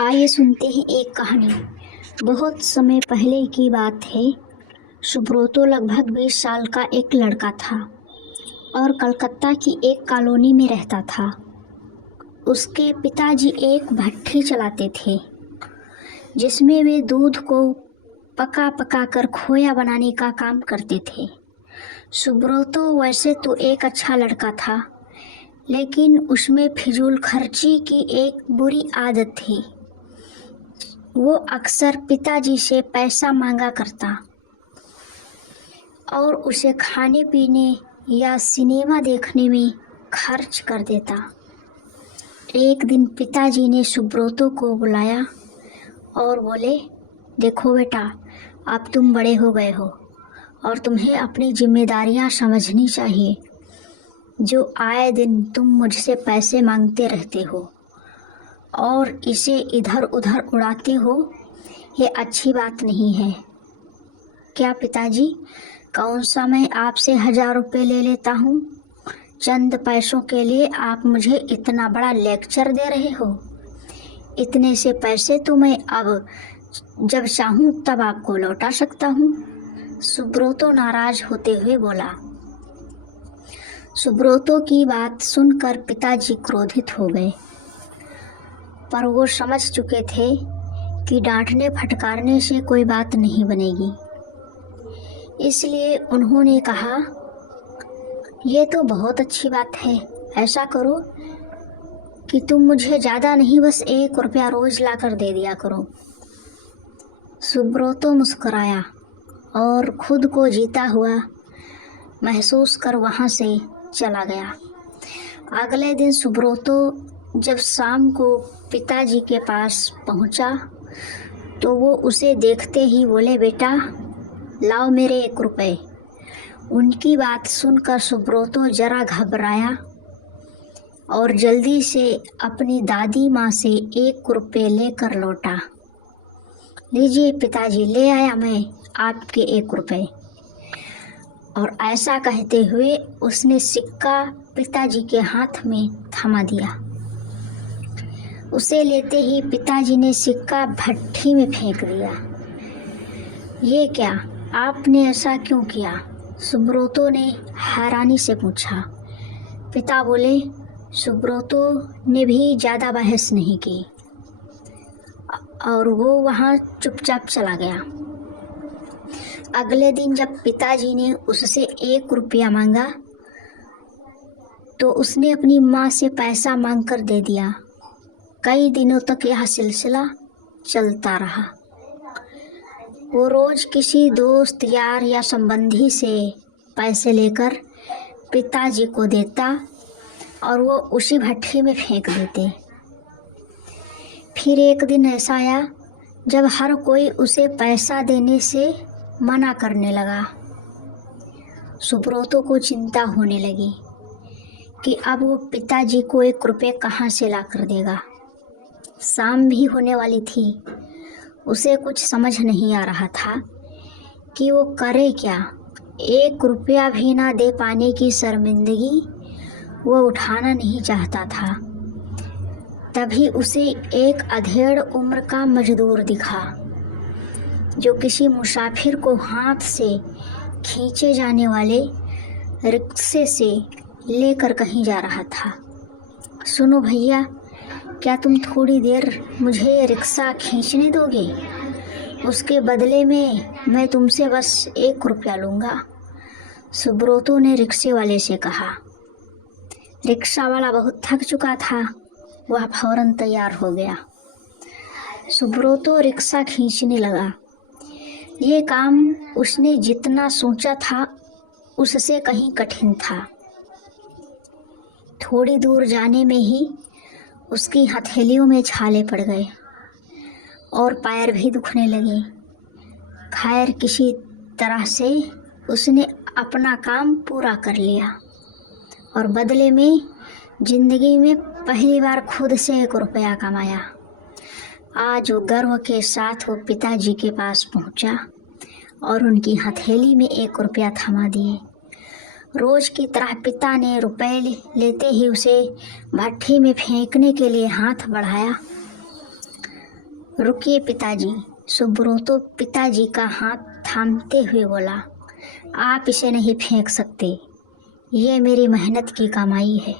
आइए सुनते हैं एक कहानी। बहुत समय पहले की बात है। सुब्रतो लगभग 20 साल का एक लड़का था और कलकत्ता की एक कॉलोनी में रहता था। उसके पिताजी एक भट्ठी चलाते थे जिसमें वे दूध को पका पका कर खोया बनाने का काम करते थे। सुब्रतो वैसे तो एक अच्छा लड़का था, लेकिन उसमें फिजूल खर्ची की एक बुरी आदत थी। वो अक्सर पिताजी से पैसा मांगा करता और उसे खाने पीने या सिनेमा देखने में खर्च कर देता। एक दिन पिताजी ने सुब्रतो को बुलाया और बोले, देखो बेटा, अब तुम बड़े हो गए हो और तुम्हें अपनी जिम्मेदारियां समझनी चाहिए। जो आए दिन तुम मुझसे पैसे मांगते रहते हो और इसे इधर उधर उड़ाते हो, ये अच्छी बात नहीं है। क्या पिताजी, कौन सा मैं आपसे 1000 रुपये ले लेता हूँ? चंद पैसों के लिए आप मुझे इतना बड़ा लेक्चर दे रहे हो। इतने से पैसे तो मैं अब जब चाहूँ तब आपको लौटा सकता हूँ। सुब्रतो नाराज होते हुए बोला। सुब्रतो की बात सुनकर पिताजी क्रोधित हो गए, पर वो समझ चुके थे कि डांटने फटकारने से कोई बात नहीं बनेगी। इसलिए उन्होंने कहा, ये तो बहुत अच्छी बात है। ऐसा करो कि तुम मुझे ज़्यादा नहीं, बस 1 रुपया रोज लाकर दे दिया करो। सुब्रतो मुस्कुराया और खुद को जीता हुआ महसूस कर वहाँ से चला गया। अगले दिन सुब्रतो जब शाम को पिताजी के पास पहुँचा तो वो उसे देखते ही बोले, बेटा लाओ मेरे 1 रुपये। उनकी बात सुनकर सुब्रतो जरा घबराया और जल्दी से अपनी दादी माँ से 1 रुपये लेकर लौटा। लीजिए पिताजी, ले आया मैं आपके 1 रुपये। और ऐसा कहते हुए उसने सिक्का पिताजी के हाथ में थमा दिया। उसे लेते ही पिताजी ने सिक्का भट्ठी में फेंक दिया। ये क्या, आपने ऐसा क्यों किया? सुब्रतो ने हैरानी से पूछा। पिता बोले। सुब्रतो ने भी ज़्यादा बहस नहीं की और वो वहाँ चुपचाप चला गया। अगले दिन जब पिताजी ने उससे 1 रुपया मांगा तो उसने अपनी माँ से पैसा मांगकर दे दिया। कई दिनों तक यह सिलसिला चलता रहा। वो रोज किसी दोस्त, यार या संबंधी से पैसे लेकर पिताजी को देता और वो उसी भट्ठी में फेंक देते। फिर एक दिन ऐसा आया जब हर कोई उसे पैसा देने से मना करने लगा। सुब्रतो को चिंता होने लगी कि अब वो पिताजी को 1 रुपये कहाँ से ला कर देगा। शाम भी होने वाली थी। उसे कुछ समझ नहीं आ रहा था कि वो करे क्या। 1 रुपया भी ना दे पाने की शर्मिंदगी वो उठाना नहीं चाहता था। तभी उसे एक अधेड़ उम्र का मजदूर दिखा जो किसी मुसाफिर को हाथ से खींचे जाने वाले रिक्शे से लेकर कहीं जा रहा था। सुनो भैया, क्या तुम थोड़ी देर मुझे रिक्शा खींचने दोगे? उसके बदले में मैं तुमसे बस 1 रुपया लूँगा। सुब्रतो ने रिक्शे वाले से कहा। रिक्शा वाला बहुत थक चुका था। वह फौरन तैयार हो गया। सुब्रतो रिक्शा खींचने लगा। ये काम उसने जितना सोचा था उससे कहीं कठिन था। थोड़ी दूर जाने में ही उसकी हथेलियों में छाले पड़ गए और पैर भी दुखने लगे। खैर, किसी तरह से उसने अपना काम पूरा कर लिया और बदले में जिंदगी में पहली बार खुद से 1 रुपया कमाया। आज वो गर्व के साथ वो पिताजी के पास पहुंचा और उनकी हथेली में 1 रुपया थमा दिए। रोज की तरह पिता ने रुपए लेते ही उसे भट्ठी में फेंकने के लिए हाथ बढ़ाया। रुकिए पिताजी, सुब्रतो पिताजी का हाथ थामते हुए बोला। आप इसे नहीं फेंक सकते, ये मेरी मेहनत की कमाई है।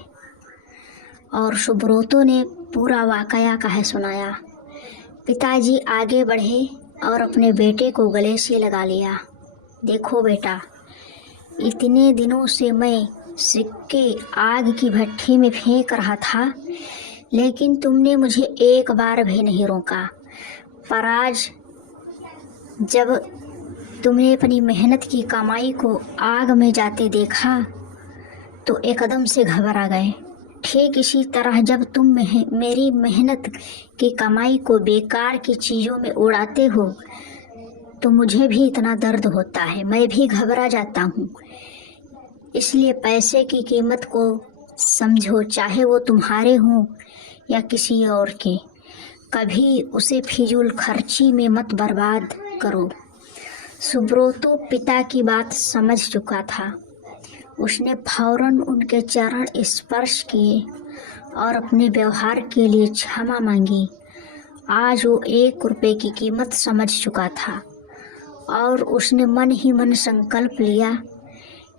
और सुब्रतो ने पूरा वाकया कह सुनाया। पिताजी आगे बढ़े और अपने बेटे को गले से लगा लिया। देखो बेटा, इतने दिनों से मैं सिक्के आग की भट्ठी में फेंक रहा था, लेकिन तुमने मुझे एक बार भी नहीं रोका। पर आज जब तुमने अपनी मेहनत की कमाई को आग में जाते देखा तो एकदम से घबरा गए। ठीक इसी तरह जब तुम मेरी मेहनत की कमाई को बेकार की चीज़ों में उड़ाते हो तो मुझे भी इतना दर्द होता है, मैं भी घबरा जाता हूँ। इसलिए पैसे की कीमत को समझो, चाहे वो तुम्हारे हों या किसी और के। कभी उसे फिजूल खर्ची में मत बर्बाद करो। सुब्रतो पिता की बात समझ चुका था। उसने फौरन उनके चरण स्पर्श किए और अपने व्यवहार के लिए क्षमा मांगी। आज वो 1 रुपये की कीमत समझ चुका था और उसने मन ही मन संकल्प लिया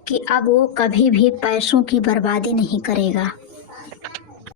कि अब वो कभी भी पैसों की बर्बादी नहीं करेगा।